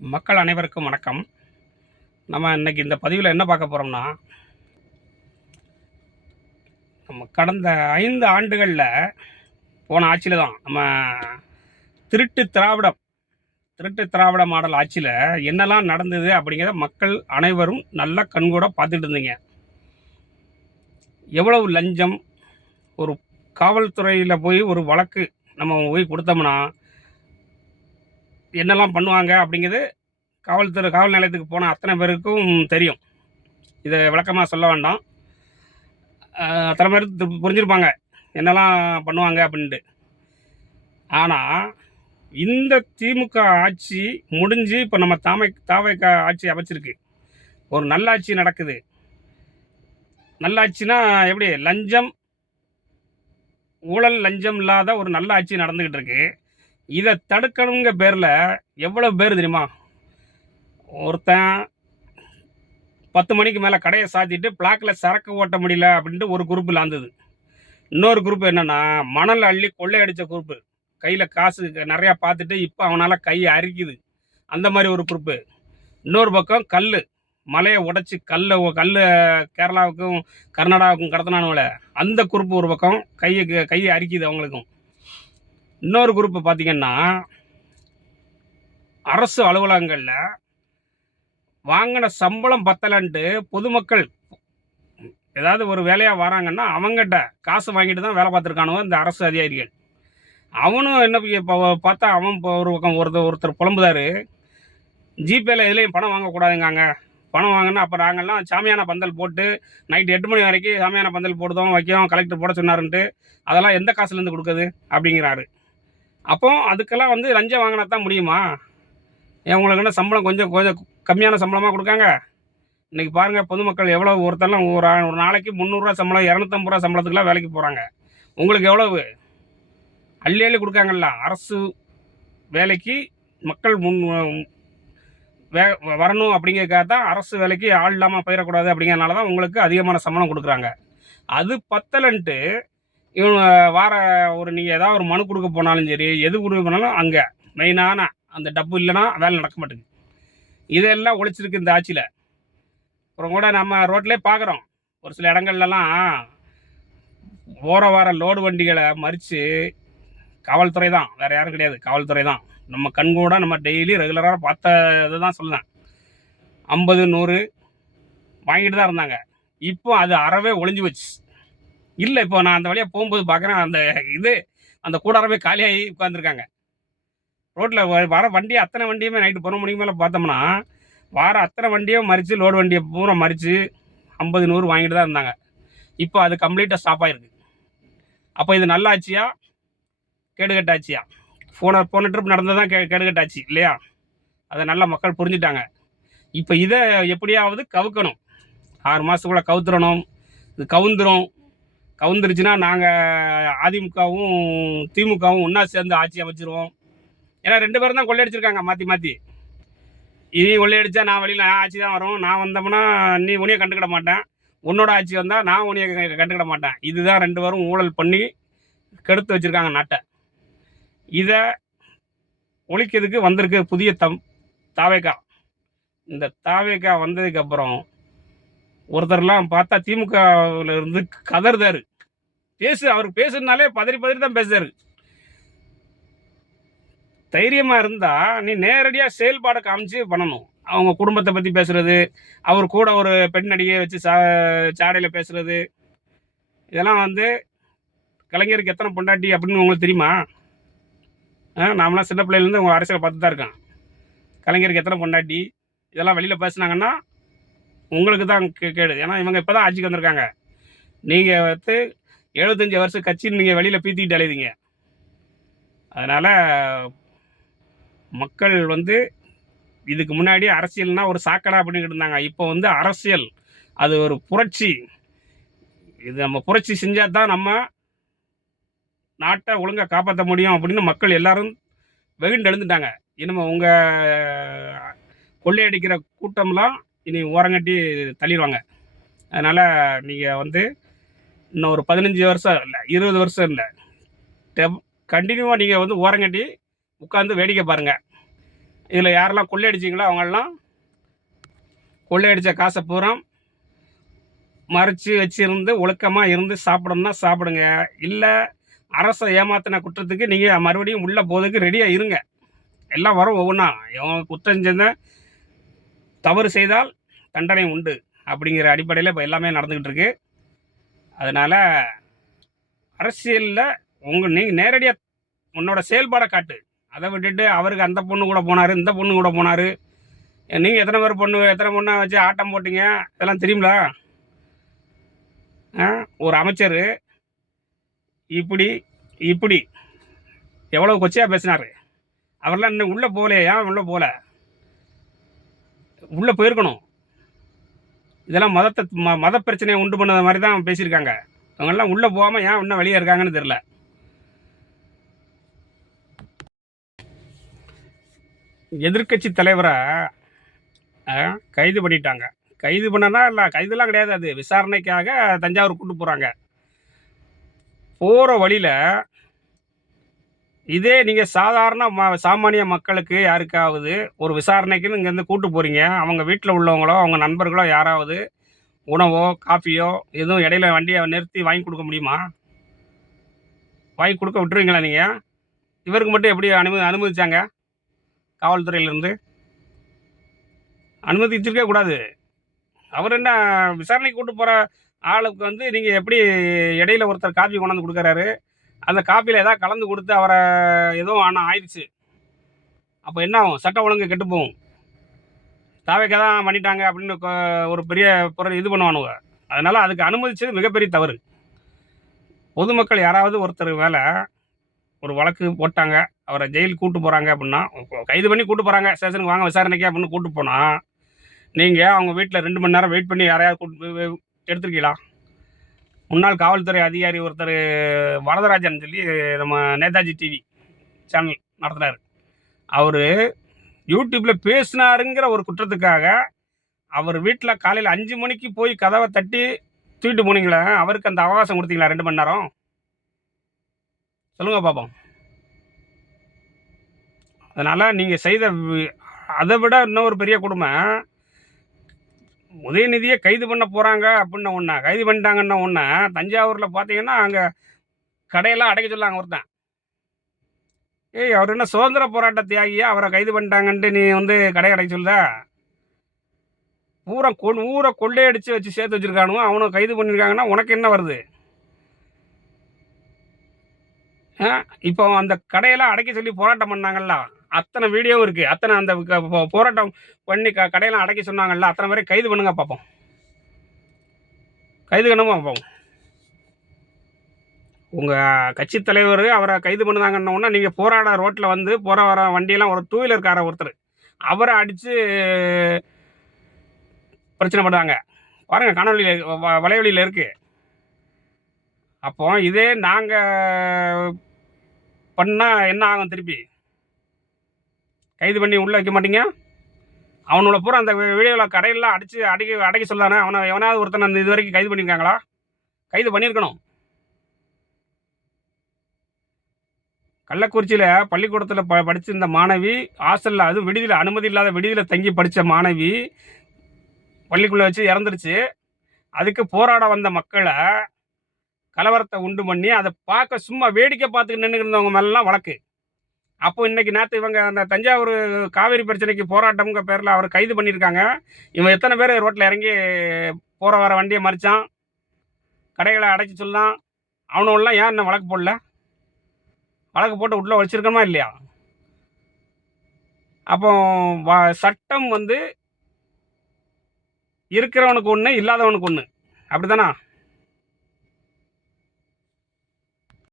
மக்கள் அனைவருக்கும் வணக்கம். நம்ம இன்னைக்கு இந்த பதிவில் என்ன பார்க்க போகிறோம்னா, நம்ம கடந்த 5 ஆண்டுகளில் போன ஆட்சியில் தான் நம்ம திருட்டு திராவிடம் திருட்டு திராவிட மாடல் ஆட்சியில் என்னெல்லாம் நடந்தது அப்படிங்கிறத மக்கள் அனைவரும் நல்லா கண்கூட பார்த்துட்டு இருந்தீங்க. எவ்வளவு லஞ்சம், ஒரு காவல்துறையில் போய் ஒரு வழக்கு நம்ம போய் கொடுத்தோம்னா என்னெல்லாம் பண்ணுவாங்க அப்படிங்கிறது காவல் நிலையத்துக்கு போன அத்தனை பேருக்கும் தெரியும். இதை விளக்கமாக சொல்ல வேண்டாம். அத்தனை பேர் புரிஞ்சிருப்பாங்க என்னெல்லாம் பண்ணுவாங்க அப்படின்ட்டு. ஆனால் இந்த திமுக ஆட்சி முடிஞ்சு இப்போ நம்ம தாவைக்கா ஆட்சி அமைச்சிருக்கு. ஒரு நல்லாட்சி நடக்குது. நல்லாட்சினா எப்படி? ஊழல் லஞ்சம் இல்லாத ஒரு நல்ல ஆட்சி நடந்துக்கிட்டு இருக்கு. இதை தடுக்கணுங்க பேரில் எவ்வளோ பேர் தெரியுமா? ஒருத்தன் 10 மணிக்கு மேலே கடையை சாத்திட்டு பிளாக்கில் சரக்கு ஓட்ட முடியல அப்படின்ட்டு ஒரு குரூப்பில் ஆந்தது. இன்னொரு குரூப் என்னென்னா, மணல் அள்ளி கொள்ளையடித்த குரூப்பு. கையில் காசு நிறையா பார்த்துட்டு இப்போ அவனால் கை அரிக்குது. அந்த மாதிரி ஒரு குரூப்பு. இன்னொரு பக்கம் மலையை உடைச்சி கல் கேரளாவுக்கும் கர்நாடகாவுக்கும் கடத்தினானுல அந்த குரூப் ஒரு பக்கம் கையை அரிக்குது அவங்களுக்கும். இன்னொரு குரூப்பு பார்த்திங்கன்னா, அரசு அலுவலகங்களில் வாங்கின சம்பளம் பத்தலன்ட்டு பொதுமக்கள் ஏதாவது ஒரு வேலையாக வராங்கன்னா அவங்ககிட்ட காசு வாங்கிட்டு தான் வேலை பார்த்துருக்கானுவோ இந்த அரசு அதிகாரிகள். அவனும் என்ன இப்போ பார்த்தா அவன் இப்போ ஒரு பக்கம் ஒருத்தர் புலம்புதார், ஜிபேயில் எதுலேயும் பணம் வாங்கக்கூடாதுங்காங்க. பணம் வாங்கினா அப்போ நாங்கள்லாம் சாமியான பந்தல் போட்டு நைட்டு 8 மணி வரைக்கும் சாமியான பந்தல் போடுதோம் வைக்கோம், கலெக்டர் போட சொன்னாருன்ட்டு அதெல்லாம் எந்த காசுலேருந்து கொடுக்குது அப்படிங்கிறாரு. அப்போ அதுக்கெல்லாம் லஞ்சம் வாங்கினா தான் முடியுமா? உங்களுக்குன்னா சம்பளம் கொஞ்சம் கொஞ்சம் கம்மியான சம்பளமாக கொடுக்காங்க. இன்றைக்கி பாருங்கள், பொதுமக்கள் எவ்வளோ ஒருத்தரெல்லாம் ஒரு நாளைக்கு 300 சம்பளம் 250 சம்பளத்துக்குலாம் வேலைக்கு போகிறாங்க. உங்களுக்கு எவ்வளவு அள்ளி கொடுக்காங்கல்ல? அரசு வேலைக்கு மக்கள் வரணும் அப்படிங்கிறதுக்காக தான் அரசு வேலைக்கு ஆள் இல்லாமல் போயிடக்கூடாது அப்படிங்கிறனால தான் உங்களுக்கு அதிகமான சம்பளம் கொடுக்குறாங்க. அது பத்தலன்ட்டு இவங்க நீங்கள் ஏதாவது ஒரு மனு கொடுக்க போனாலும் சரி, எது கொடுக்க போனாலும் அங்கே மெயினான அந்த டப்பு இல்லைன்னா வேலை நடக்க மாட்டேங்குது. இதெல்லாம் ஒழிச்சிருக்கு இந்த ஆட்சியில். அப்புறம் கூட நம்ம ரோட்லேயே பார்க்குறோம், ஒரு சில இடங்கள்லாம் வார லோடு வண்டிகளை மறித்து காவல்துறை தான், வேறு யாரும் கிடையாது, காவல்துறை தான். நம்ம கண்கூட நம்ம டெய்லி ரெகுலராக பார்த்த இது தான் சொல்லுவேன். 50 100 வாங்கிட்டு தான் இருந்தாங்க. இப்போ அது அறவே ஒளிஞ்சு வச்சு இல்லை. இப்போ நான் அந்த வழியாக போகும்போது பார்க்குறேன், அந்த கூடாரமே காலியாகி உட்காந்துருக்காங்க. ரோட்டில் வர வண்டி அத்தனை வண்டியுமே நைட்டு 11 மணிக்கு மேலே பார்த்தோம்னா அத்தனை வண்டியும் மறித்து லோடு வண்டியை பூரா மறித்து 50 100 வாங்கிட்டு தான் இருந்தாங்க. இப்போ அது கம்ப்ளீட்டாக ஸ்டாப் ஆகிருக்கு. அப்போ இது நல்ல ஆட்சியா கேடுகட்டாட்சியா? போன ட்ரிப் நடந்ததான் கேடுகட்டாட்சி இல்லையா? அதை நல்லா மக்கள் புரிஞ்சுட்டாங்க. இப்போ இதை எப்படியாவது கவுக்கணும். 6 மாதத்துக்குள்ளே கவுத்துறணும். இது கவுந்துருச்சுன்னா நாங்கள் அதிமுகவும் திமுகவும் ஒன்றா சேர்ந்து ஆட்சி அமைச்சிருவோம். ஏன்னா 2 பேரும் தான் கொள்ளையடிச்சிருக்காங்க மாற்றி. இனி கொள்ளையடிச்சா நான் வெளியில் ஆட்சி தான் வரும். நான் வந்தோம்னா நீ உனியை கண்டுக்கிட மாட்டேன். உன்னோட ஆட்சி வந்தால் நான் உனியை கண்டுக்கிட மாட்டேன். இதுதான் 2 பேரும் ஊழல் பண்ணி கெடுத்து வச்சுருக்காங்க நாட்டை. இதை ஒழிக்கிறதுக்கு வந்திருக்கு புதிய தாவேக்கா. இந்த தாவேக்கா வந்ததுக்கப்புறம் ஒருத்தர்லாம் பார்த்தா திமுகவில் இருந்து கதறுதாரு. அவருக்கு பேசுனாலே பதறி தான் பேசுறாரு. தைரியமாக இருந்தால் நீ நேரடியாக செயல்பாடை காமிச்சு பண்ணணும். அவங்க குடும்பத்தை பற்றி பேசுகிறது, அவர் கூட ஒரு பெண் நடிகையை வச்சு சாடையில் பேசுகிறது, இதெல்லாம் கலைஞருக்கு எத்தனை பொண்டாட்டி அப்படின்னு உங்களுக்கு தெரியுமா? நாமெல்லாம் சின்ன பிள்ளையிலேருந்து உங்கள் அரசியலை பார்த்து தான் இருக்கேன். கலைஞருக்கு எத்தனை பொண்டாட்டி இதெல்லாம் வெளியில் பேசுனாங்கன்னா உங்களுக்கு தான் கேடு. ஏன்னா இவங்க இப்போ தான் ஆட்சிக்கு வந்திருக்காங்க. நீங்கள் 75 வருஷம் கட்சின்னு நீங்கள் வெளியில் பீத்திக்கிட்டு அலையுதீங்க. அதனால் மக்கள் இதுக்கு முன்னாடி அரசியல்னா ஒரு சாக்கடை அப்படின்ட்டு இருந்தாங்க. இப்போ அரசியல் அது ஒரு புரட்சி. இது நம்ம புரட்சி செஞ்சால் தான் நம்ம நாட்டை ஒழுங்காக காப்பாற்ற முடியும் அப்படின்னு மக்கள் எல்லாரும் வெகுண்டு எழுந்துட்டாங்க. இனிமே உங்கள் கொள்ளையடிக்கிற கூட்டம்லாம் இனி ஓரங்கட்டி தள்ளிடுவாங்க. அதனால் நீங்கள் இன்னும் ஒரு 15 வருஷம் இல்லை, 20 வருஷம் இல்லை, கண்டினியூவாக நீங்கள் ஓரங்கட்டி உட்காந்து வேடிக்கை பாருங்கள். இதில் யாரெல்லாம் கொள்ளையடிச்சிங்களோ அவங்கெல்லாம் கொள்ளையடித்த காசை பூரா மறைச்சி வச்சுருந்து ஒழுக்கமாக இருந்து சாப்பிடணும்னா சாப்பிடுங்க. இல்லை அரசை ஏமாத்தின குற்றத்துக்கு நீங்கள் மறுபடியும் உள்ளே போகிறதுக்கு ரெடியாக இருங்க. எல்லாம் வரும் ஒவ்வொன்றா. குற்றம் செஞ்ச தவறு செய்தால் தண்டனை உண்டு அப்படிங்கிற அடிப்படையில் இப்போ எல்லாமே நடந்துக்கிட்டு இருக்கு. அதனால் அரசியலில் நீங்கள் நேரடியாக உன்னோட செயல்பாடை காட்டு. அதை விட்டுட்டு அவருக்கு அந்த பொண்ணு கூட போனார், இந்த பொண்ணு கூட போனார், நீங்கள் எத்தனை பொண்ணை வச்சு ஆட்டம் போட்டீங்க இதெல்லாம் தெரியுங்களா? ஒரு அமைச்சர் இப்படி இப்படி எவ்வளோ கொச்சையாக பேசினார். அவரெல்லாம் இன்னும் உள்ளே போகலையே. ஏன் உள்ளே போகல? உள்ளே போயிருக்கணும். இதெல்லாம் மத பிரச்சனையை உண்டு பண்ணத மாதிரி தான் பேசியிருக்காங்க. அவங்கெல்லாம் உள்ளே போகாமல் ஏன் இன்னும் வெளியே இருக்காங்கன்னு தெரில. எதிர்கட்சி தலைவரை கைது பண்ணிட்டாங்க. கைது பண்ணனா இல்லை, கைதுலாம் கிடையாது. அது விசாரணைக்காக தஞ்சாவூர் கூட்டு போகிறாங்க. போகிற வழியில் இதே நீங்கள் சாதாரண சாமானிய மக்களுக்கு யாருக்காவது ஒரு விசாரணைக்குன்னு இங்கேருந்து கூட்டு போகிறீங்க. அவங்க வீட்டில் உள்ளவங்களோ அவங்க நண்பர்களோ யாராவது உணவோ காஃபியோ எதுவும் இடையில வண்டியை நிறுத்தி வாங்கி கொடுக்க முடியுமா? வாங்கி கொடுக்க விட்டுருவீங்களா நீங்கள்? இவருக்கு மட்டும் எப்படி அனுமதிச்சாங்க? காவல்துறையிலேருந்து அனுமதிச்சிருக்கே கூடாது. அவர் என்ன விசாரணைக்கு கூட்டு போகிற ஆளுக்கு நீங்கள் எப்படி இடையில ஒருத்தர் காஃபி கொண்டாந்து கொடுக்குறாரு, அந்த காஃபியில் ஏதாவது கலந்து கொடுத்து அவரை எதுவும் ஆனால் ஆயிடுச்சு, அப்போ என்ன ஆகும்? சட்டம் ஒழுங்கு கெட்டு போகும். தாவைக்கு தான் பண்ணிட்டாங்க அப்படின்னு ஒரு பெரிய பொருள் இது பண்ணுவானுங்க. அதனால் அதுக்கு அனுமதிச்சது மிகப்பெரிய தவறு. பொதுமக்கள் யாராவது ஒருத்தர் மேலே ஒரு வழக்கு போட்டாங்க, அவரை ஜெயிலுக்கு கூட்டு போகிறாங்க அப்படின்னா, கைது பண்ணி கூட்டு போகிறாங்க, ஸ்டேஷனுக்கு வாங்க விசாரணைக்கு அப்படின்னு கூட்டு போனால், நீங்கள் அவங்க வீட்டில் 2 மணி நேரம் வெயிட் பண்ணி யாரையாவது எடுத்துருக்கீங்களா? முன்னாள் காவல்துறை அதிகாரி ஒருத்தர் வரதராஜன் சொல்லி நம்ம நேதாஜி டிவி சேனல் நடத்துகிறார். அவர் யூடியூப்பில் பேசினாருங்கிற ஒரு குற்றத்துக்காக அவர் வீட்டில் காலையில் 5 மணிக்கு போய் கதவை தட்டி தூக்கிட்டு போனீங்களே, அவருக்கு அந்த அவகாசம் கொடுத்தீங்களா 2 மணி நேரம்? சொல்லுங்கள் பார்ப்போம். அதனால் நீங்கள் செய்த அதை விட இன்னொரு பெரிய கொடுமை, உதயநிதியை கைது பண்ண போகிறாங்க அப்படின்ன ஒன்று, கைது பண்ணிட்டாங்கன்ன ஒன்று, தஞ்சாவூரில் பார்த்தீங்கன்னா அங்கே கடையெல்லாம் அடைக்க சொல்லாங்க ஒருத்தன். அவர் என்ன சுதந்திர போராட்ட தியாகியா? அவரை கைது பண்ணிட்டாங்கன்ட்டு நீ கடையை அடைக்க சொல்ல? பூரா ஊரை கொள்ளையடிச்சு வச்சு சேர்த்து வச்சுருக்கானுங்க. அவனை கைது பண்ணியிருக்காங்கன்னா உனக்கு என்ன வருது? இப்போ அந்த கடையெல்லாம் அடைக்க சொல்லி போராட்டம் பண்ணாங்கல்ல, அத்தனை வீடியோவும் இருக்குது. அத்தனை அந்த போராட்டம் பண்ணி கடையெல்லாம் அடைக்க சொன்னாங்கல்ல, அத்தனை பேரை கைது பண்ணுங்க பார்ப்போம். கைது பண்ணுமா பார்ப்போம். உங்கள் கட்சி தலைவர் அவரை கைது பண்ணுதாங்கன்னொன்னா, நீங்கள் போராட ரோட்டில் போகிற வர வண்டியெல்லாம் ஒரு 2 வீலர்கார ஒருத்தர் அவரை அடித்து பிரச்சனை பண்ணுறாங்க. பாருங்கள், காணொலியில் வலைவலியில் இருக்குது. அப்போ இதே நாங்கள் பண்ணால் என்ன ஆகும்? திருப்பி கைது பண்ணி உள்ளே வைக்க மாட்டீங்க? அவனோட பூரா அந்த வீடியோவில் கடையெல்லாம் அடைக்க சொல்லானே, எவனாவது ஒருத்தனை இது வரைக்கும் கைது பண்ணியிருக்காங்களா? கைது பண்ணியிருக்கணும். கள்ளக்குறிச்சியில் பள்ளிக்கூடத்தில் படிச்சிருந்த மாணவி ஹாஸ்டலில், அதுவும் விடுதியில், அனுமதி இல்லாத விடுதியில் தங்கி படித்த மாணவி பள்ளிக்குள்ளே வச்சு இறந்துருச்சு. அதுக்கு போராட வந்த மக்களை கலவரத்தை உண்டு பண்ணி அதை பார்க்க சும்மா வேடிக்கை பார்த்துக்கிட்டு நின்றுக்கிட்டு இருந்தவங்க மேலாம் வழக்கு. அப்போ இன்றைக்கி நேற்று இவங்க அந்த தஞ்சாவூர் காவேரி பிரச்சனைக்கு போராட்டம்ங்கிற பேரில் அவர் கைது பண்ணியிருக்காங்க. இவன் எத்தனை பேர் ரோட்டில் இறங்கி போகிற வர வண்டியை மறித்தான், கடைகளை அடைச்சி சொல்லலாம், அவனெல்லாம் ஏன் இன்னும் வழக்கு போடல? வழக்கு போட்டு உள்ளே வச்சுருக்கணுமா இல்லையா? அப்போ சட்டம் இருக்கிறவனுக்கு ஒன்று, இல்லாதவனுக்கு ஒன்று, அப்படி தானே?